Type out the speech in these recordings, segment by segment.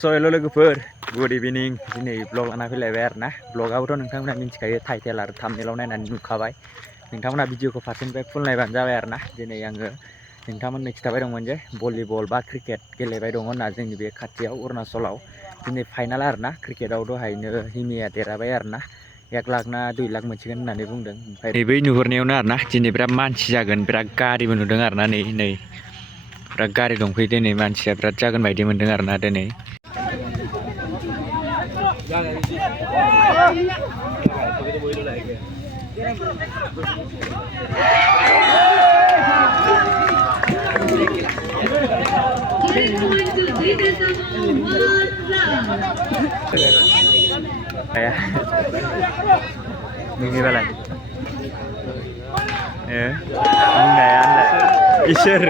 Hello' लोगोफोर good evening दिनै blog लाना फैलायबाय आरो ना ब्लगाबोथ' नोंथांमोना मिन्थिखायो टाइटेल आरो थाम्बनेलाव नायनानै नुखाबाय नोंथांमोना भिडिअखौ फारसेनिफ्राय फुल नायबानो जाबाय आरो ना दिनै आङो नोंथांमोननो खिथाबाय दंमोन जे भलिबल बा क्रिकेट गेलेबाय दङ होनना जोंनि बे खाथियाव अरुणाचलाव दिनै फाइनाल आरो ना क्रिकेटआव दहायनो हिमाया देरहाबाय आरो ना 1 लाख ना 2 लाख मोनसिगोन होननानै बुंदों ओमफ्राय बै नुहुरनायावनो आरो ना दिनै बिराद मानसि जागोन बिराद गारिबो नुदों आरो ना नै बिराद गारि दंफैयो दिनै मानसिया बिराद जागोन बायदि मोनदों आरो ना दिनै नोंनिबालाय बुंनायालाय इसोर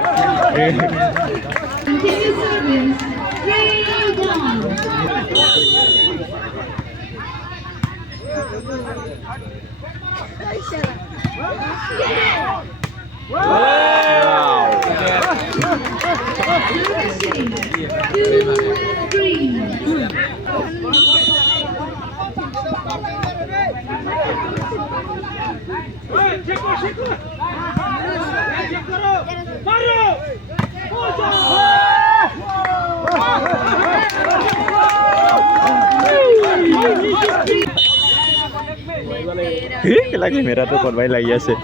lagi merah tuh korban lagi ya sih.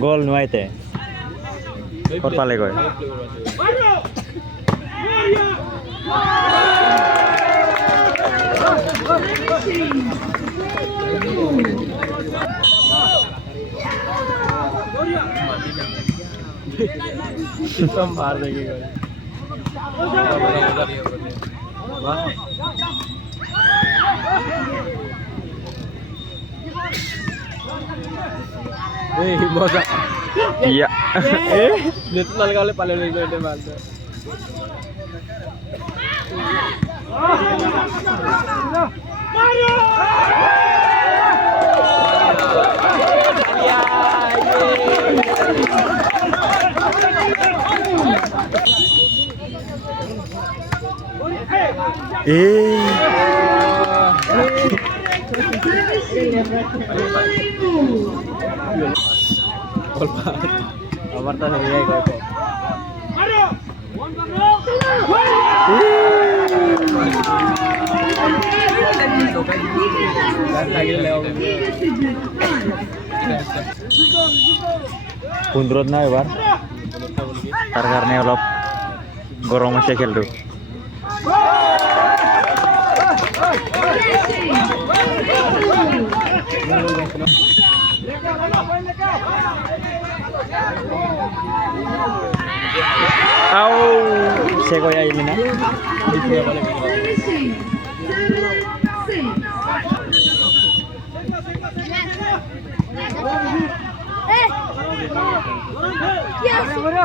Gol nuai teh. Korban lagi gue. Some मार देंगे मजा iya dia tuh kali paling gede banget Pundrot na ebar karena olop gorong masih keldu sego ya ini na moga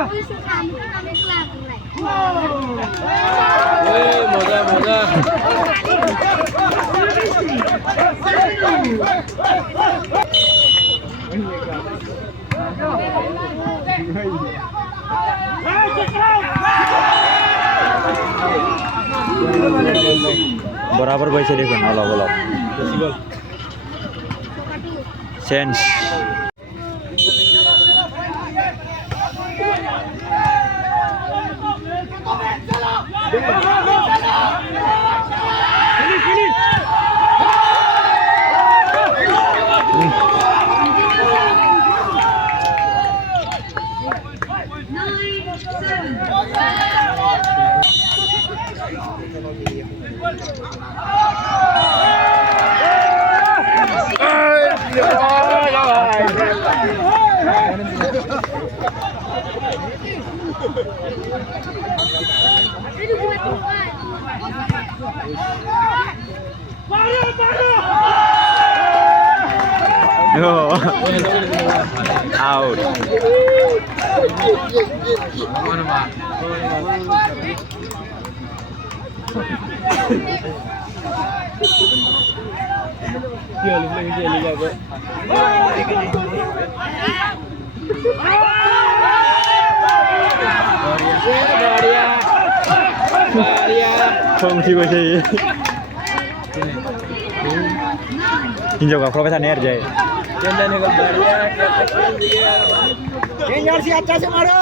बराबर पैसे देखो अलग अलग sense out Không sih gue sih. Hinjau gak profesan RJ. यार से अच्छा से मारो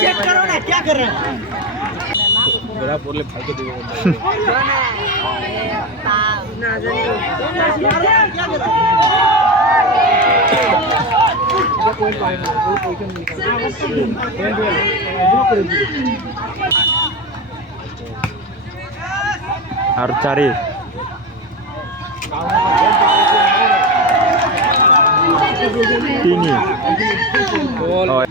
चेक करो ना क्या कर रहे हैं बड़ा बोले भाई के दिए Harus cari. Ini. Oh.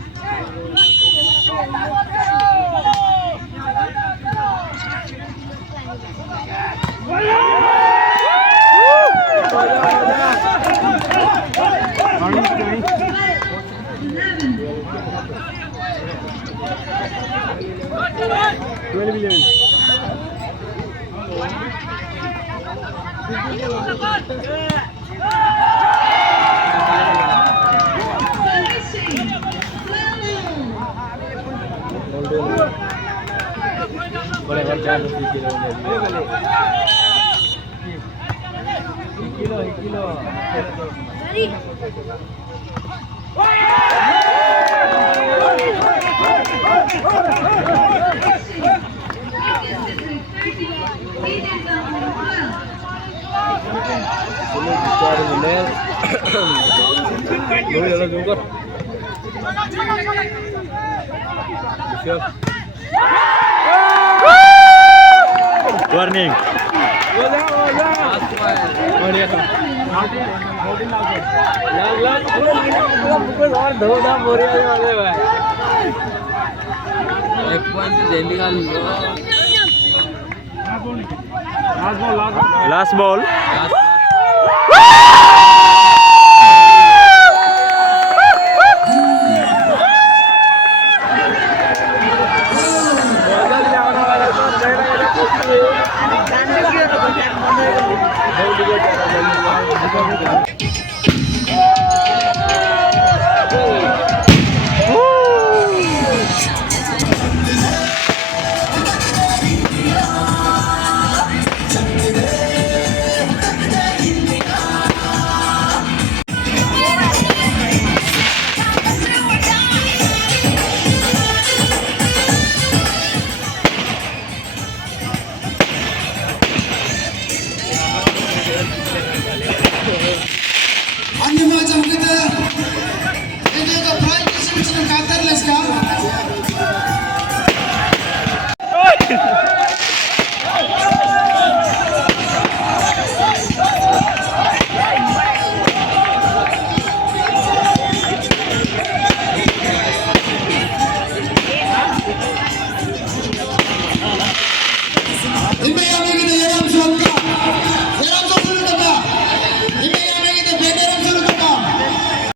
kilo. Ini dicari bener. Lu ya juga. Siap. Warning. Last ball.